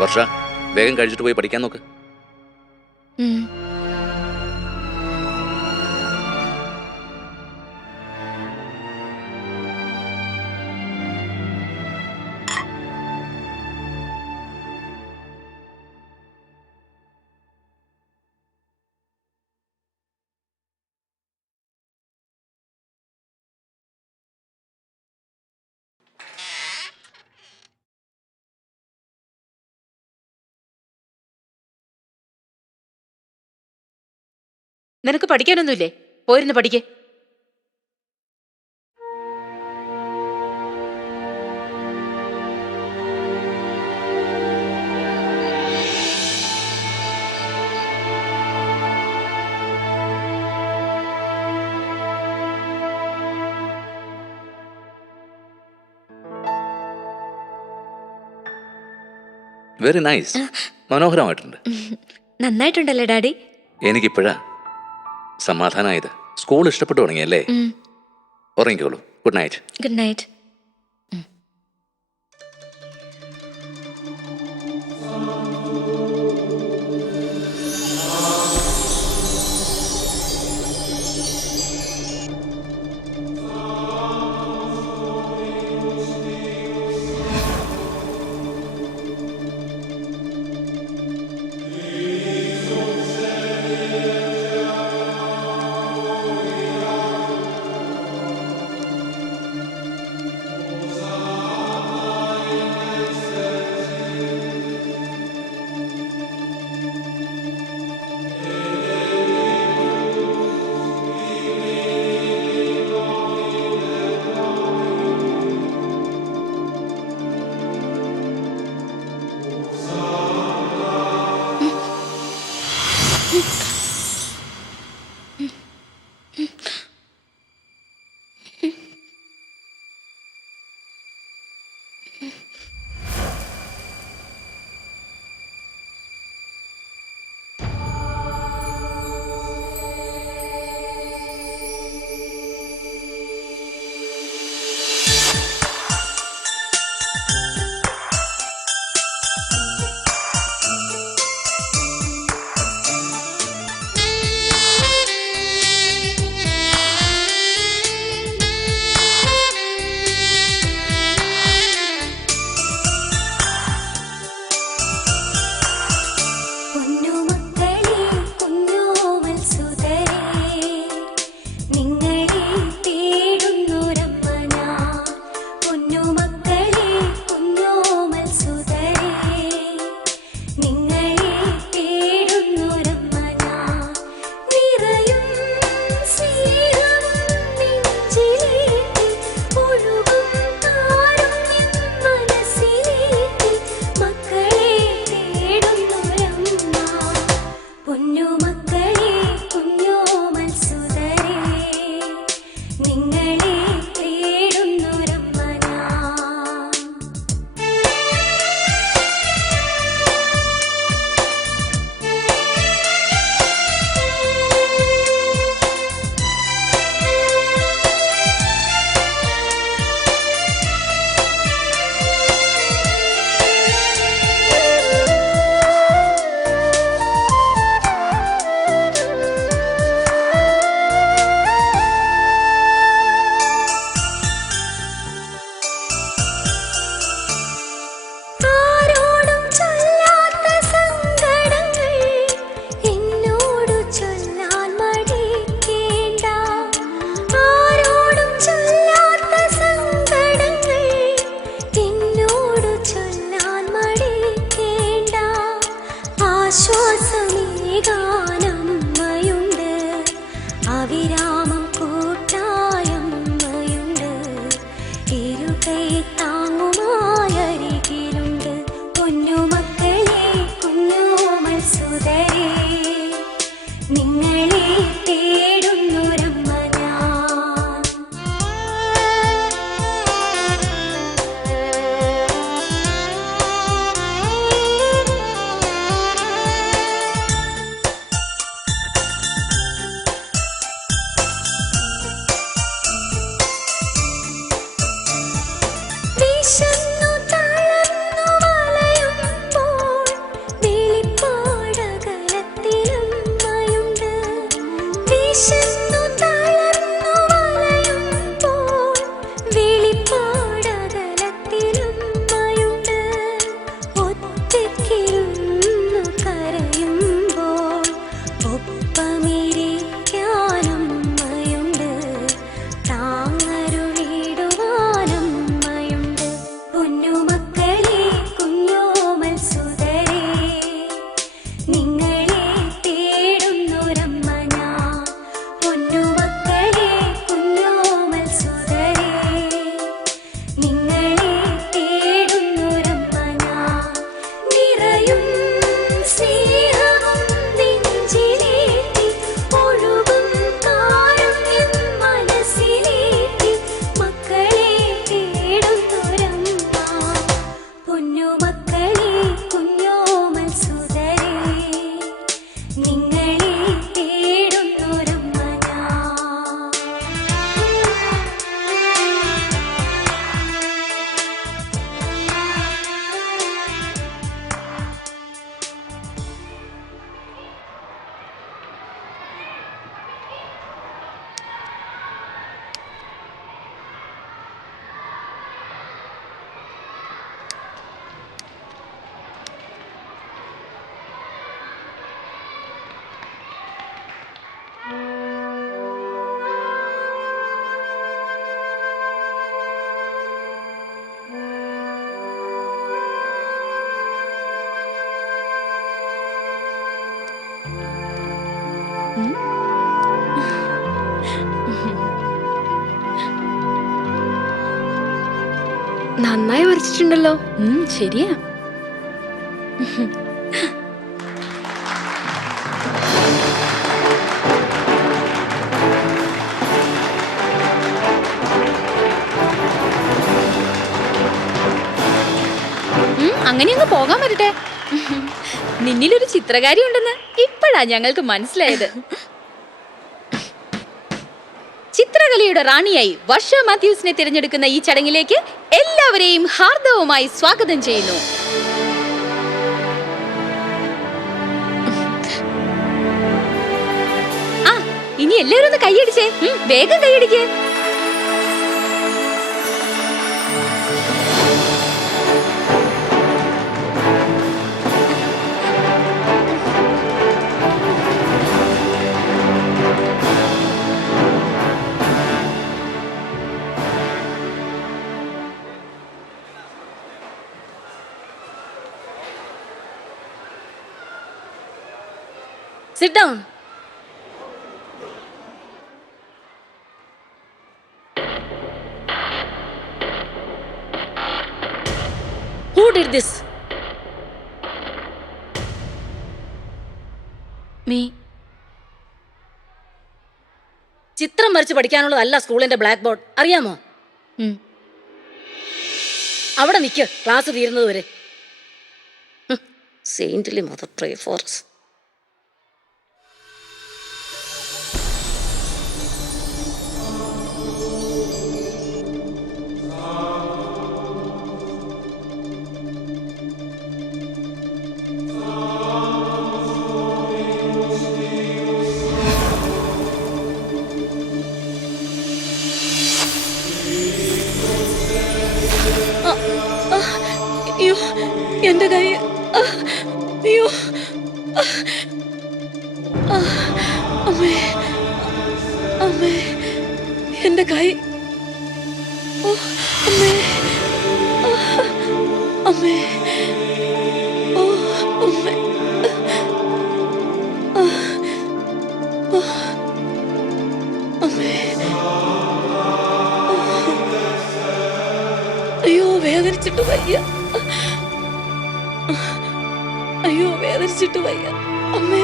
വർഷ, വേഗം കഴിച്ചിട്ട് പോയി പഠിക്കാൻ നോക്ക്. നിനക്ക് പഠിക്കാനൊന്നുമില്ലേ? പോയിരുന്ന് പഠിക്കേ. വെരി നൈസ്, മനോഹരമായിട്ടുണ്ട്. നന്നായിട്ടുണ്ടല്ലേ ഡാഡി? എനിക്കിപ്പോഴാ സമാധാനമായത്. സ്കൂൾ ഇഷ്ടപ്പെട്ടു തുടങ്ങിയല്ലേ? ഉറങ്ങിക്കോളൂ. Good night. Good night. നന്നായി വരച്ചിട്ടുണ്ടല്ലോ. ശരിയാ. അങ്ങനെയൊന്ന് പോകാൻ പറ്റട്ടെ. നിന്നിലൊരു ചിത്രകാരി ഉണ്ടെന്ന് ഇപ്പോഴാ ഞങ്ങൾക്ക് മനസ്സിലായത്. ചിത്രകലയുടെ റാണിയായി വർഷ മാത്യൂസിനെ തിരഞ്ഞെടുക്കുന്ന ഈ ചടങ്ങിലേക്ക് എല്ലാവരെയും ഹാർദവമായി സ്വാഗതം ചെയ്യുന്നു. ആ, ഇനി എല്ലാവരും ഒന്ന് കൈയടിച്ചേ. വേഗം കൈയടിക്കേ. Sit down. Who did this? Me. ചിത്രം വരച്ച് പഠിക്കാനുള്ളതല്ല സ്കൂളിന്റെ ബ്ലാക്ക് ബോർഡ്, അറിയാമോ? അവിടെ നിൽക്ക്, ക്ലാസ് തീരുന്നത് വരെ. സെയിന്റ്ലി മദർ പ്രേ ഫോർ us. അയ്യോ, എന്റെ കൈ. അയ്യോ, അമ്മേ, അമ്മേ, എന്റെ കൈ. ഓ, അമ്മേ, അമ്മേ, ഓ, അമ്മേ, അമ്മേ. അയ്യോ, വേദനിച്ചിട്ട് വയ്യ. അയ്യോ, വേദനിച്ചിട്ട് വയ്യ. അമ്മേ,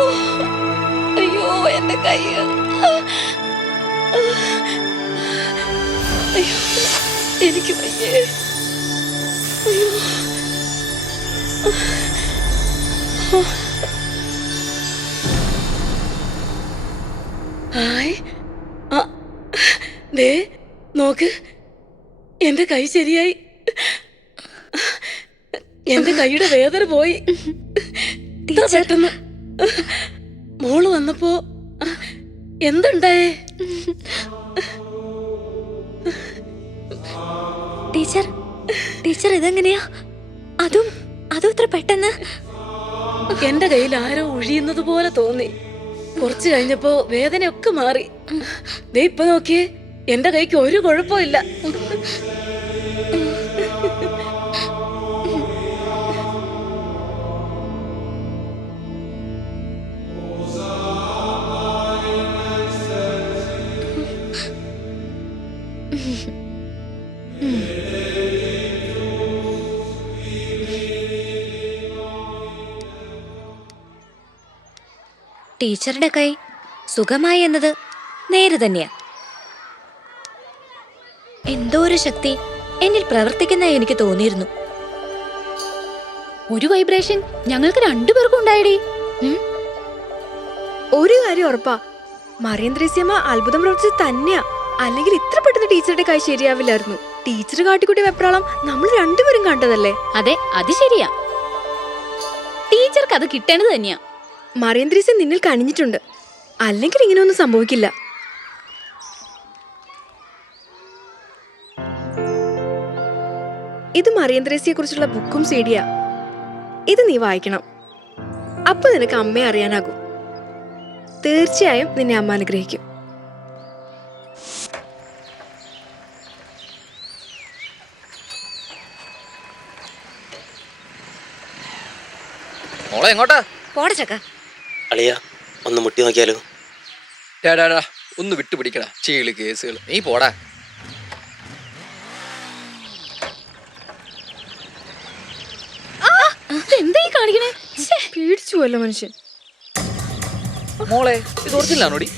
ഓ, അയ്യോ, എന്റെ കൈ. അയ്യോ, എനിക്ക് വയ്യേ. അയ്യോ. ഹായ്. ദേ നോക്ക്, എന്റെ കൈ ശരിയായി. എന്റെ കൈയുടെ വേദന പോയി. പെട്ടെന്ന് മോള് വന്നപ്പോ എന്തുണ്ടായേ? ടീച്ചർ, ടീച്ചർ ഇതെങ്ങനെയാ? അതും ഇത്ര പെട്ടെന്ന്? എന്റെ കയ്യിൽ ആരോ ഒഴിയുന്നത് പോലെ തോന്നി. കുറച്ചു കഴിഞ്ഞപ്പോ വേദനയൊക്കെ മാറി. ദേ ഇപ്പൊ നോക്കിയേ, എന്റെ കൈക്ക് ഒരു കുഴപ്പമില്ല. ടീച്ചറുടെ കൈ സുഖമായി എന്നത് നേര് തന്നെയാ. എന്തോ ഒരു ശക്തി എന്നിൽ പ്രവർത്തിക്കുന്ന എനിക്ക് തോന്നിയിരുന്നു. ഒരു വൈബ്രേഷൻ ഞങ്ങൾക്ക് രണ്ടുപേർക്കും ഉണ്ടായിടി. ഒരു കാര്യം ഉറപ്പാ, മറിയം ത്രേസ്യമ്മ അത്ഭുതം പ്രവർത്തിച്ച് തന്നെയാ. അല്ലെങ്കിൽ ഇത്ര പെട്ടെന്ന് ടീച്ചറുടെ കൈ ശരിയാവില്ലായിരുന്നു. ടീച്ചർ കാട്ടിക്കുട്ടി വെപ്രാളം നമ്മൾ രണ്ടുപേരും കണ്ടതല്ലേ? അതെ, അത് ശരിയാ. ടീച്ചർക്ക് അത് കിട്ടേണ്ടത് തന്നെയാ. മറിയം ത്രേസ്യ നിന്നിൽ കനിഞ്ഞിട്ടുണ്ട്, അല്ലെങ്കിൽ ഇങ്ങനെയൊന്നും സംഭവിക്കില്ല. ഇത് മറിയം ത്രേസ്യയെ കുറിച്ചുള്ള ബുക്കും സീഡിയാ. ഇത് നീ വായിക്കണം. അപ്പൊ നിനക്ക് അമ്മയെ അറിയാനാകും. തീർച്ചയായും നിന്നെ അമ്മ അനുഗ്രഹിക്കും. മോളെ എങ്ങോട്ടാ? പോടെ ചക്ക. അളിയ ഒന്ന് മുട്ടി നോക്കിയാലോ? ഡാ ഒന്ന് വിട്ടുപിടിക്കടാ, ചീള് കേസുകൾ. നീ പോടാ. എന്തായി കാണിക്കണേ? ഛേ, പേടിച്ചു പോയല്ലോ മനുഷ്യൻ. മോളെ ഇത് ഒറിജിനലാണോടി?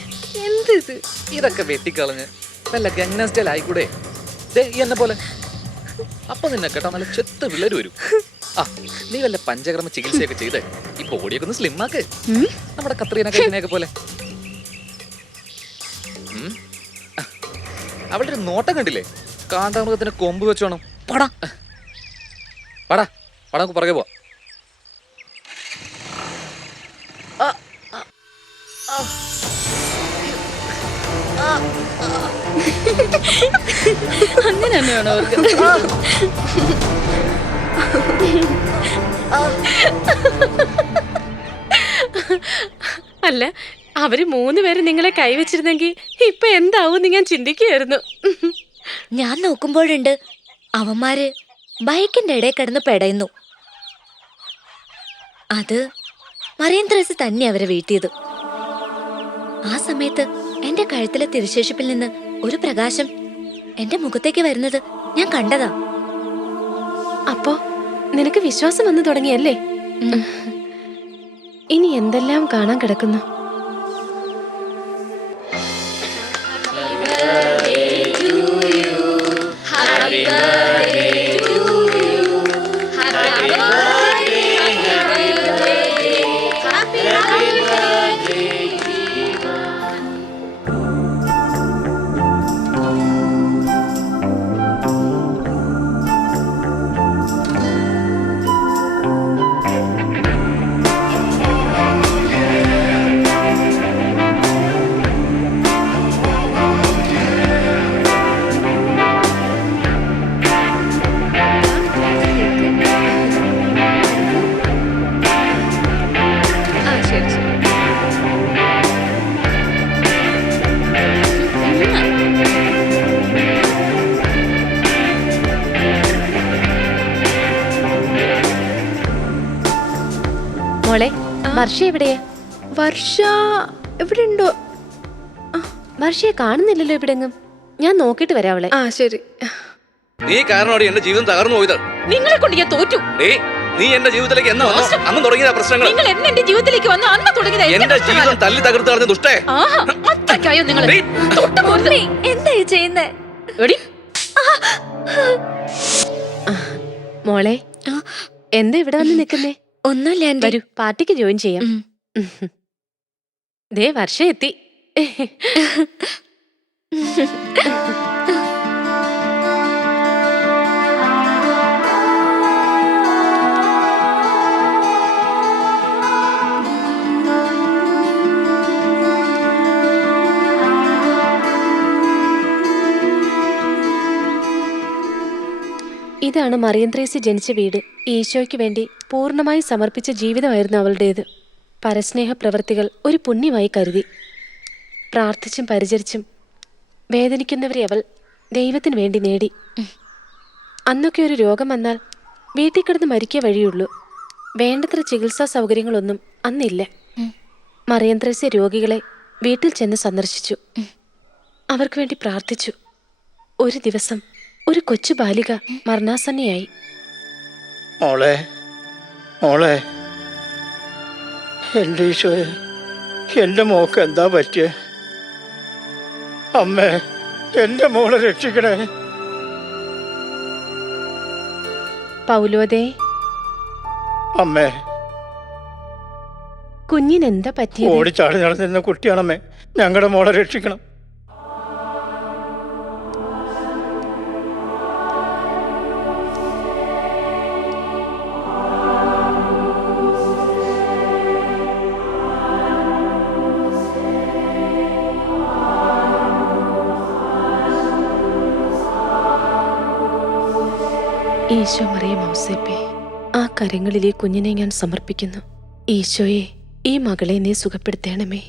എന്ത് ഇത്? ഇതൊക്കെ വെട്ടിക്കളഞ്ഞ് വല്ല ഗംഗന സ്റ്റൈൽ ആയിക്കൂടെ? ദേ ഈ എന്നെ പോലെ. അപ്പൊ നിന്നെ കേട്ടാ നല്ല ചെത്ത് പിള്ളേര് വരും. ആ നീ വല്ല പഞ്ചകർമ്മ ചികിത്സയൊക്കെ ചെയ്ത് ഈ ബോഡിയൊക്കെ ഒന്ന് സ്ലിം ആക്ക്. നമ്മുടെ കത്രീന കൈനെയൊക്കെ പോലെ. അവളുടെ ഒരു നോട്ടം കണ്ടില്ലേ? കാണ്ടാമൃഗത്തിന് കൊമ്പ് വെച്ചോണം. പടാ പടാ പടാ നമുക്ക് പുറകെ പോവാ. അങ്ങനെ തന്നെയാണോ അവർക്ക്? അല്ല, അവര് 3 പേര് നിങ്ങളെ കൈവച്ചിരുന്നെങ്കിൽ ഇപ്പൊ എന്താവും ഞാൻ ചിന്തിക്കുകയായിരുന്നു. ഞാൻ നോക്കുമ്പോഴുണ്ട് അവന്മാര് ബൈക്കിന്റെ ഇടയിൽ കിടന്ന് പെടയുന്നു. അത് മറിയം ത്രേസ്യ തന്നെ അവരെ വീട്ടിയത്. ആ സമയത്ത് എന്റെ കഴുത്തിലെ തിരുശേഷിപ്പിൽ നിന്ന് ഒരു പ്രകാശം എന്റെ മുഖത്തേക്ക് വരുന്നത് ഞാൻ കണ്ടതാ. അപ്പോ നിനക്ക് വിശ്വാസം വന്നു തുടങ്ങിയല്ലേ? ഇനി എന്തെല്ലാം കാണാൻ കിടക്കുന്നു. മോളെ, വർഷ എവിടെയാ? വർഷ എവിടെ ഉണ്ടോ? വർഷയെ കാണുന്നില്ലല്ലോ ഇവിടെങ്ങും. ഞാൻ നോക്കിട്ട് വരാം അവളെ. ആ ശരി. നീ കാരണോടി എന്റെ ജീവിതം തകർന്നു പോയത്. നിങ്ങളെ കൊണ്ട് ഞാൻ തോറ്റു. നീ എന്റെ ജീവിതത്തിലേക്ക് എന്ന് വന്നോ അന്ന് തുടങ്ങിയ പ്രശ്നങ്ങൾ. നിങ്ങൾ എന്ന് എന്റെ ജീവിതത്തിലേക്ക് വന്നു അന്ന് തുടങ്ങിയത് എന്റെ ജീവിതം തല്ലി തകർത്ത് കളഞ്ഞ ദുഷ്ടേ. അത്രയ്ക്കായോ നിങ്ങൾ? എന്താ ചെയ്യുന്നേ? മോളെ, എന്താ ഇവിടെ വന്ന് നിക്കുന്നേ? ഒന്നുമില്ല ആന്റി. വരൂ, പാർട്ടിക്ക് ജോയിൻ ചെയ്യാം. ദേ വർഷ എത്തി. ഇതാണ് മറിയം ത്രേസ്യ ജനിച്ച വീട്. ഈശോയ്ക്ക് വേണ്ടി പൂർണ്ണമായി സമർപ്പിച്ച ജീവിതമായിരുന്നു അവളുടേത്. പരസ്നേഹ പ്രവൃത്തികൾ ഒരു പുണ്യമായി കരുതി. പ്രാർത്ഥിച്ചും പരിചരിച്ചും വേദനിക്കുന്നവരെ അവൾ ദൈവത്തിന് വേണ്ടി നേടി. അന്നൊക്കെ ഒരു രോഗം വന്നാൽ വീട്ടിൽ കിടന്ന് മരിക്കേ വഴിയുള്ളൂ. വേണ്ടത്ര ചികിത്സാ സൗകര്യങ്ങളൊന്നും അന്നില്ല. മറിയം ത്രേസ്യ രോഗികളെ വീട്ടിൽ ചെന്ന് സന്ദർശിച്ചു. അവർക്ക് വേണ്ടി പ്രാർത്ഥിച്ചു. ഒരു ദിവസം ഒരു കൊച്ചു ബാലിക മരണാസന്നയായി. മോളെ മോളെ, എൻ്റെ ഈശോയെ, എൻ്റെ മോക്ക് എന്താ പറ്റിയ? അമ്മേ, എൻ്റെ മോളെ രക്ഷിക്കണേ. പൗലോദേ, അമ്മേ, കുഞ്ഞിനെന്താ പറ്റിയത്? ഓടിച്ചാടി നടന്നിരുന്ന കുട്ടിയാണമ്മേ, ഞങ്ങളുടെ മോളെ രക്ഷിക്കണം. ഈശോ മറിയം ഔസേപ്പേ, ആ കരങ്ങളിലെ കുഞ്ഞിനെ ഞാൻ സമർപ്പിക്കുന്നു. ഈശോയെ, ഈ മകളെ നീ സുഖപ്പെടുത്തണമേ.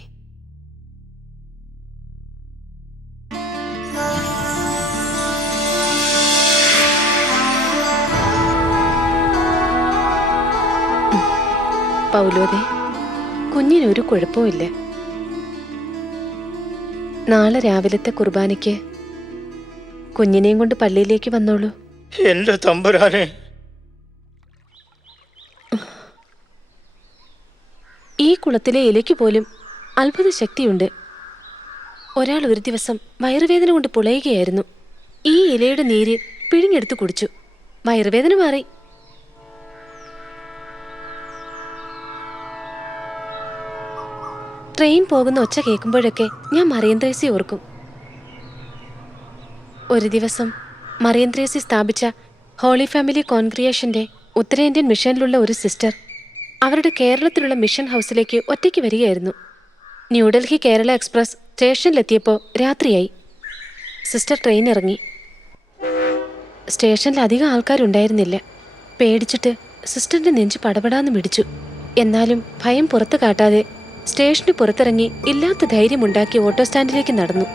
പൗലോദേ, കുഞ്ഞിനൊരു കുഴപ്പമില്ല. നാളെ രാവിലത്തെ കുർബാനയ്ക്ക് കുഞ്ഞിനെയും കൊണ്ട് പള്ളിയിലേക്ക് വന്നോളൂ. എൻ്റെ തമ്പുരാനെ, ഈ കുളത്തിലെ ഇലയ്ക്ക് പോലും അത്ഭുത ശക്തിയുണ്ട്. ഒരാൾ ഒരു ദിവസം വയറുവേദന കൊണ്ട് പുളയുകയായിരുന്നു. ഈ ഇലയുടെ നീര് പിഴിഞ്ഞെടുത്ത് കുടിച്ചു. വയറുവേദന മാറി. ട്രെയിൻ പോകുന്ന ഒച്ച കേൾക്കുമ്പോഴൊക്കെ ഞാൻ മറിയം ത്രേസ്യ ഓർക്കും. ഒരു ദിവസം മറിയം ത്രേസ്യ സ്ഥാപിച്ച ഹോളി ഫാമിലി കോൺഗ്രിയേഷന്റെ ഉത്തരേന്ത്യൻ മിഷനിലുള്ള ഒരു സിസ്റ്റർ അവരുടെ കേരളത്തിലുള്ള മിഷൻ ഹൗസിലേക്ക് ഒറ്റയ്ക്ക് വരികയായിരുന്നു. ന്യൂഡൽഹി കേരള എക്സ്പ്രസ് സ്റ്റേഷനിലെത്തിയപ്പോൾ രാത്രിയായി. സിസ്റ്റർ ട്രെയിൻ ഇറങ്ങി. സ്റ്റേഷനിൽ അധികം ആൾക്കാരുണ്ടായിരുന്നില്ല. പേടിച്ചിട്ട് സിസ്റ്ററിന്റെ നെഞ്ച് പടപടാന്ന് മിടിച്ചു. എന്നാലും ഭയം പുറത്തു കാട്ടാതെ സ്റ്റേഷന് പുറത്തിറങ്ങി ഇല്ലാത്ത ധൈര്യമുണ്ടാക്കി ഓട്ടോ സ്റ്റാൻഡിലേക്ക് നടന്നു.